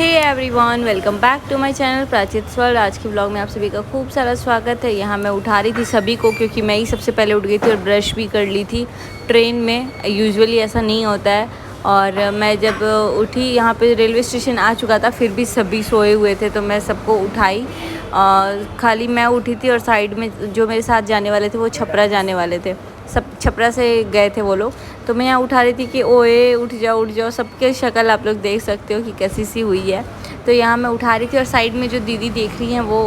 Hey everyone, welcome back to my channel Prachit world. आज के blog में आप सभी का खूब सारा स्वागत है। यहाँ मैं उठा रही थी सभी को क्योंकि मैं ही सबसे पहले उठ गई थी और ब्रश भी कर ली थी। ट्रेन में यूजुअली ऐसा नहीं होता है। और मैं जब उठी, यहाँ पे रेलवे स्टेशन आ चुका था, फिर भी सभी सोए हुए थे तो मैं सबको उठाई। खाली मैं उठी थी और साइड में जो मेरे साथ जाने वाले थे वो छपरा जाने वाले थे, सब छपरा से गए थे वो लोग। तो मैं यहाँ उठा रही थी कि ओए उठ जाओ। सबके शक्ल आप लोग देख सकते हो कि कैसी सी हुई है। तो यहाँ मैं उठा रही थी और साइड में जो दीदी देख रही हैं वो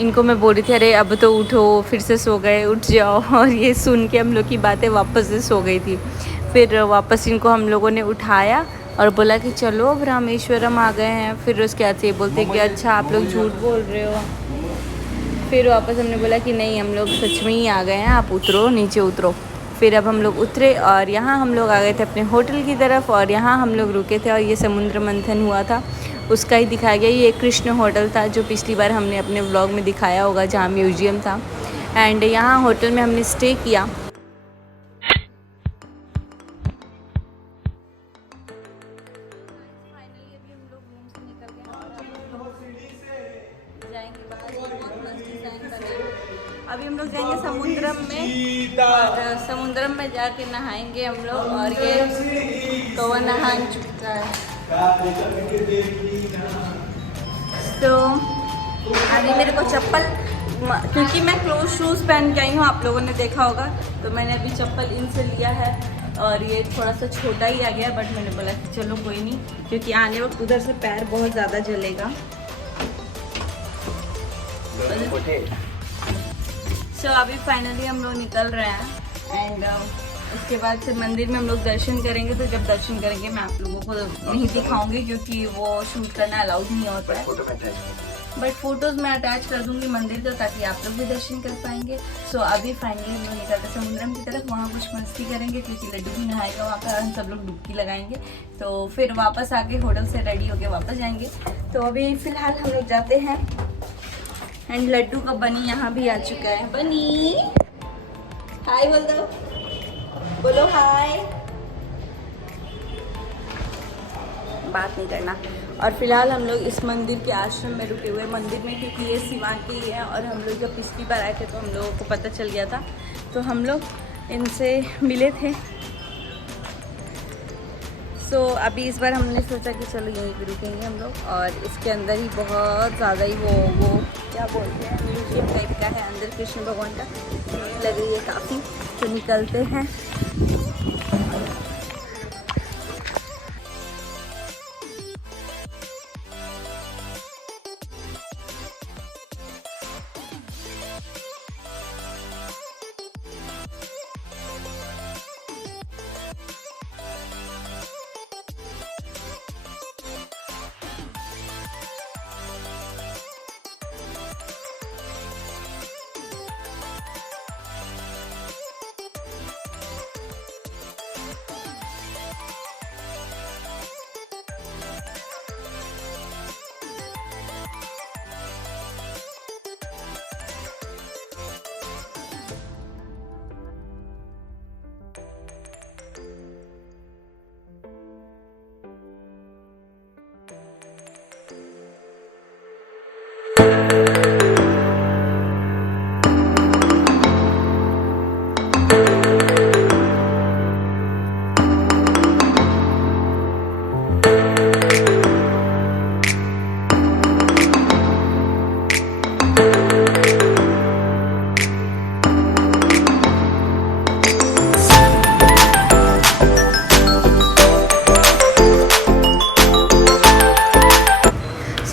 इनको मैं बोल रही थी अरे अब तो उठो, फिर से सो गए, उठ जाओ। और ये सुन के हम लोग की बातें वापस से सो गई थी। फिर वापस इनको हम लोगों ने उठाया और बोला कि चलो अब रामेश्वरम आ गए हैं। फिर उसके बाद से ये बोलते कि अच्छा आप लोग झूठ बोल रहे हो। फिर वापस हमने बोला कि नहीं, हम लोग सच में ही आ गए हैं, आप उतरो, नीचे उतरो। फिर अब हम लोग उतरे और यहाँ हम लोग आ गए थे अपने होटल की तरफ। और यहाँ हम लोग रुके थे और ये समुद्र मंथन हुआ था, उसका ही दिखाया गया। ये कृष्ण होटल था जो पिछली बार हमने अपने व्लॉग में दिखाया होगा, जहाँ म्यूजियम था। एंड यहाँ होटल में हमने स्टे किया। अभी हम लोग जाएंगे समुद्रम में और समुद्रम में जाके नहाएंगे हम लोग। और ये कौवा नहा चुका है। तो अभी मेरे को चप्पल, क्योंकि मैं क्लोज शूज़ पहन के आई हूँ, आप लोगों ने देखा होगा, तो मैंने अभी चप्पल इनसे लिया है। और ये थोड़ा सा छोटा ही आ गया, बट मैंने बोला कि चलो कोई नहीं, क्योंकि आने वक्त उधर से पैर बहुत ज़्यादा जलेगा। तो अभी फाइनली हम लोग निकल रहे हैं। एंड उसके बाद से मंदिर में हम लोग दर्शन करेंगे। तो जब दर्शन करेंगे मैं आप लोगों को नहीं दिखाऊंगी क्योंकि वो शूट करना अलाउड नहीं होता है, बट फोटोज़ मैं अटैच कर दूंगी मंदिर को, ताकि आप लोग भी दर्शन कर पाएंगे। सो अभी फाइनली हम लोग निकलते हैं समुद्रम की तरफ। वहाँ कुछ मस्ती करेंगे क्योंकि लड्डू भी नहाएगा वहाँ पर, हम सब लोग डुबकी लगाएंगे। तो फिर वापस आके होटल से रेडी होके वापस जाएंगे। तो अभी फ़िलहाल हम लोग जाते हैं। एंड लड्डू का बनी यहाँ भी आ चुका है। बनी हाय बोल दो, बोलो हाय, बात नहीं करना। और फिलहाल हम लोग इस मंदिर के आश्रम में रुके हुए, मंदिर में, क्योंकि ये सिवान के ही है। और हम लोग जब पिछली बार आए थे तो हम लोगों को पता चल गया था, तो हम लोग इनसे मिले थे। सो अभी इस बार हमने सोचा कि चलो यहीं पे रुकेंगे हम लोग। और इसके अंदर ही बहुत ज़्यादा ही वो क्या बोलते हैं, म्यूजियम टाइप का है अंदर, कृष्ण भगवान का लग रही है काफ़ी। तो निकलते हैं।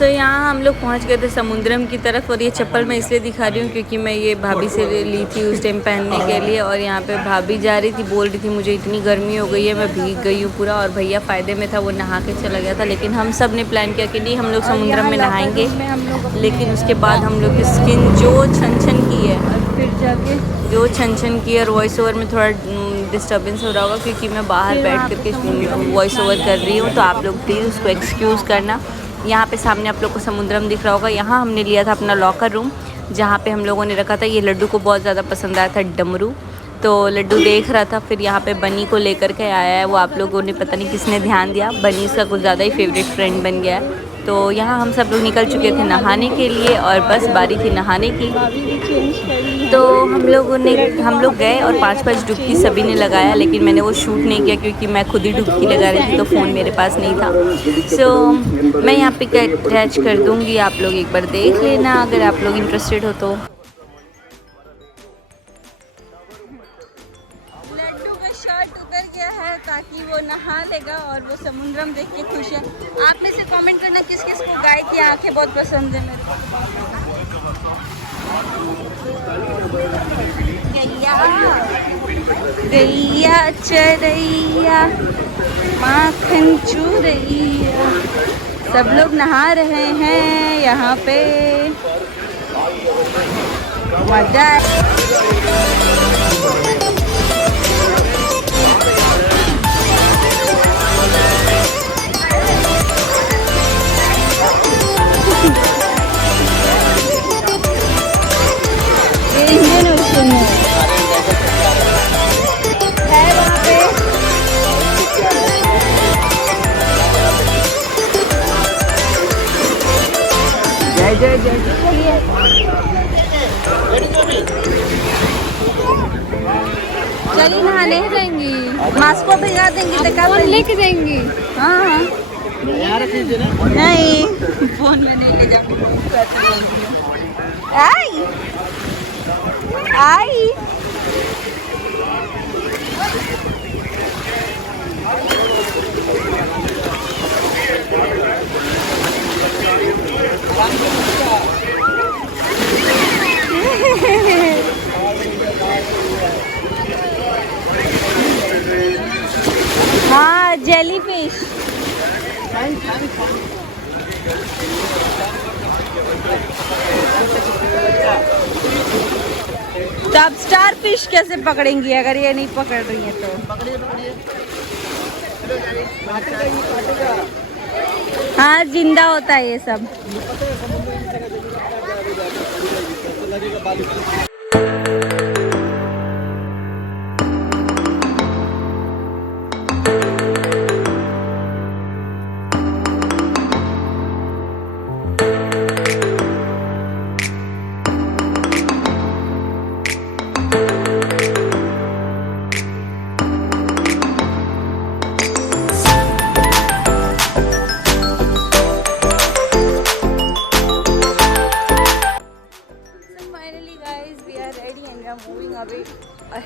तो यहाँ हम लोग पहुँच गए थे समुद्रम की तरफ। और ये चप्पल मैं इसलिए दिखा रही हूँ क्योंकि मैं ये भाभी से ली थी उस टाइम पहनने के लिए। और यहाँ पे भाभी जा रही थी, बोल रही थी मुझे इतनी गर्मी हो गई है, मैं भीग गई हूँ पूरा। और भैया फ़ायदे में था, वो नहा के चला गया था। लेकिन हम सब ने प्लान किया कि नहीं, हम लोग समुद्रम में नहाएंगे। लेकिन उसके बाद हम लोग की स्किन जो छन की है, और फिर जाके जो छन की है, और वॉइस ओवर में थोड़ा डिस्टर्बेंस हो रहा होगा क्योंकि मैं बाहर बैठ करके वॉइस ओवर कर रही हूँ। तो आप लोग प्लीज़ उसको एक्सक्यूज़ करना। यहाँ पे सामने आप लोग को समुद्रम दिख रहा होगा। यहाँ हमने लिया था अपना लॉकर रूम, जहाँ पे हम लोगों ने रखा था। ये लड्डू को बहुत ज़्यादा पसंद आया था डमरू, तो लड्डू देख रहा था, फिर यहाँ पे बनी को लेकर के आया है। वो आप लोगों ने पता नहीं किसने ध्यान दिया, बनी उसका कुछ ज़्यादा ही फेवरेट फ्रेंड बन गया है। तो यहाँ हम सब लोग निकल चुके थे नहाने के लिए और बस बारी थी नहाने की। तो हम लोग गए और 5-5 डुबकी सभी ने लगाया, लेकिन मैंने वो शूट नहीं किया क्योंकि मैं खुद ही डुबकी लगा रही थी, तो फ़ोन मेरे पास नहीं था। मैं यहाँ पे अटैच कर दूँगी, आप लोग एक बार देख लेना अगर आप लोग इंटरेस्टेड हो तो। शर्ट उतर गया है ताकि वो नहा लेगा और वो समुद्रम देख के खुश है। आप में से कमेंट करना किस किस को गाय की आंखें बहुत पसंद है मेरे को। गैया चरैया माखन चुरैया, सब लोग नहा रहे हैं यहाँ पे, मजा चलिए नहाने जाएंगी, मास्क को भिगा देंगी तो क्या लेके जाएंगी। हाँ नहीं, फोन में नहीं ले जाऊंगी। आई आई हाँ जेली फिश। तो आप स्टार फिश कैसे पकड़ेंगी अगर ये नहीं पकड़ रही है तो? हाँ जिंदा होता है ये सब।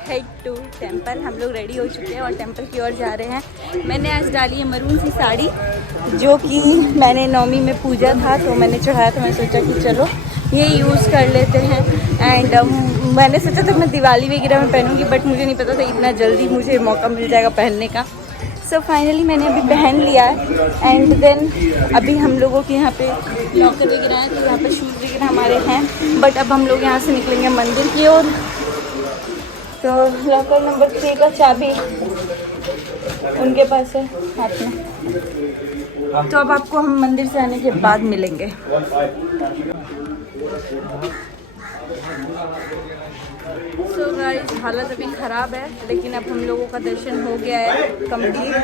Head to temple. हम लोग रेडी हो चुके हैं और टेम्पल की ओर जा रहे हैं। मैंने आज डाली है मरून सी साड़ी, जो कि मैंने नवमी में पूजा था तो मैंने चढ़ाया था। मैंने सोचा कि चलो ये यूज़ कर लेते हैं। एंड मैंने सोचा था मैं दिवाली वगैरह में पहनूंगी, बट मुझे नहीं पता था इतना जल्दी मुझे मौका मिल जाएगा पहनने का। सो फाइनली मैंने अभी पहन लिया है। एंड देन अभी हम लोगों के यहाँ पे लॉकर वगैरह है, तो यहाँ पे शूज़ वगैरह हमारे हैं। बट अब हम लोग यहाँ से निकलेंगे मंदिर की ओर। तो लॉकर नंबर 3 का चाबी उनके पास है हाथ में। तो अब आपको हम मंदिर से आने के बाद मिलेंगे। सो गाइस हालत अभी ख़राब है, लेकिन अब हम लोगों का दर्शन हो गया है कंप्लीट।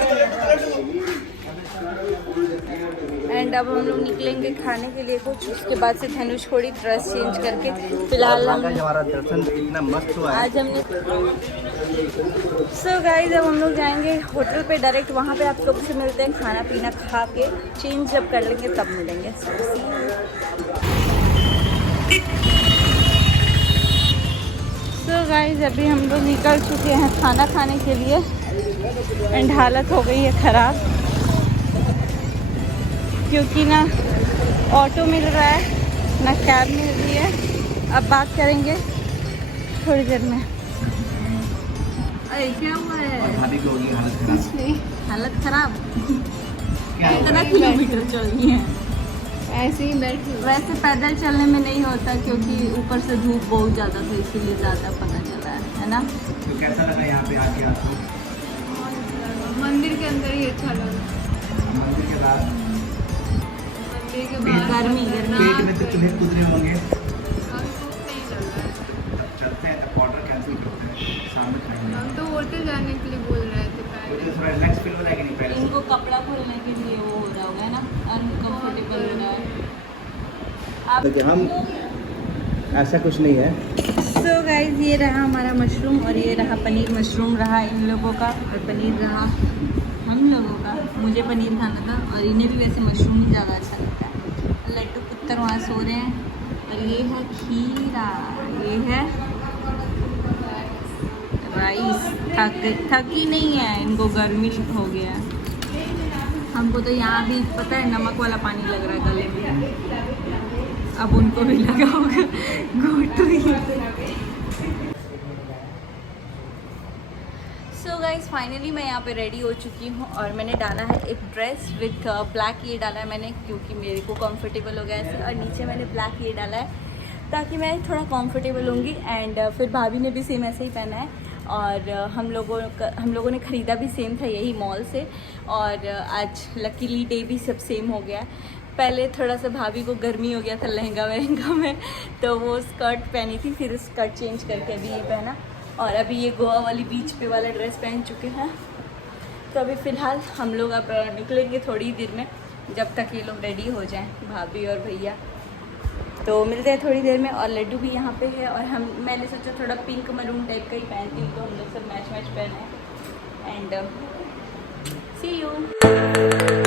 एंड अब हम लोग निकलेंगे खाने के लिए कुछ, उसके बाद से धनुषकोडी ड्रेस चेंज करके। फिलहाल हमारा दर्शन इतना मस्त हुआ आज हमने। सो गाइस अब हम लोग जाएंगे होटल पे डायरेक्ट, वहाँ पे आप लोग से मिलते हैं। खाना पीना खा के चेंज जब कर लेंगे तब मिलेंगे। सो गाइस अभी हम लोग निकल चुके हैं खाना खाने के लिए। एंड हालत हो गई है ख़राब, क्योंकि ना ऑटो मिल रहा है ना कैब मिल रही है। अब बात करेंगे थोड़ी देर में। अरे क्या हुआ है? हालत खराब। कितना किलोमीटर चल रही है? ऐसे ही बैठ। वैसे पैदल चलने में नहीं होता, क्योंकि ऊपर से धूप बहुत ज़्यादा था, इसीलिए ज़्यादा पता चला है ना। तो कैसा लगा यहाँ पे आके आपको? मंदिर के अंदर ही अच्छा लगा। मंदिर के बाद गर्मी पेट में तो चूहे कूद रहे होंगे। नहीं लग रहा है। चलते हैं तो ऑर्डर कैंसिल करते हैं, शाम में जाने के लिए बोल रहे थे मुझे पहले। थोड़ा रिलैक्स फील हो रहा है कि नहीं पहले से? इनको कपड़ा खोलने के लिए वो हो रहा होगा ना, अनकंफर्टेबल हो रहा है। आप देखिए हम ऐसा कुछ नहीं है। सो गाइज ये रहा हमारा मशरूम और ये रहा पनीर। मशरूम रहा इन लोगों का और पनीर रहा हम लोगों का। मुझे पनीर खाना था और इन्हें भी वैसे मशरूम ही ज़्यादा अच्छा लगता है। लड्डू पुत्र वहाँ सो रहे हैं और ये है खीरा, ये है राइस। थकी नहीं है, इनको गर्मी हो गया है। हमको तो यहाँ भी पता है नमक वाला पानी लग रहा है गले में, अब उनको भी लगा होगा घोटू ही। सो गाइज फाइनली मैं यहाँ पे रेडी हो चुकी हूँ और मैंने डाला है एक ड्रेस विथ ब्लैक ये डाला है मैंने क्योंकि मेरे को कंफर्टेबल हो गया ऐसे, और नीचे मैंने ब्लैक ये डाला है ताकि मैं थोड़ा कंफर्टेबल होंगी। एंड फिर भाभी ने भी सेम ऐसे ही पहना है और हम लोगों ने ख़रीदा भी सेम था यही मॉल से। और आज लकीली डे भी सब सेम हो गया। पहले थोड़ा सा भाभी को गर्मी हो गया था लहंगा वहंगा में, तो वो स्कर्ट पहनी थी, फिर स्कर्ट चेंज करके अभी ये पहना और अभी ये गोवा वाली बीच पे वाला ड्रेस पहन चुके हैं। तो अभी फ़िलहाल हम लोग अब निकलेंगे थोड़ी देर में, जब तक ये लोग रेडी हो जाएं भाभी और भैया। तो मिलते हैं थोड़ी देर में। और लड्डू भी यहाँ पे है और मैंने सोचा थोड़ा पिंक मरून टाइप का ही पहनती हूँ, तो हम लोग सब मैच पहने एंड सी यू।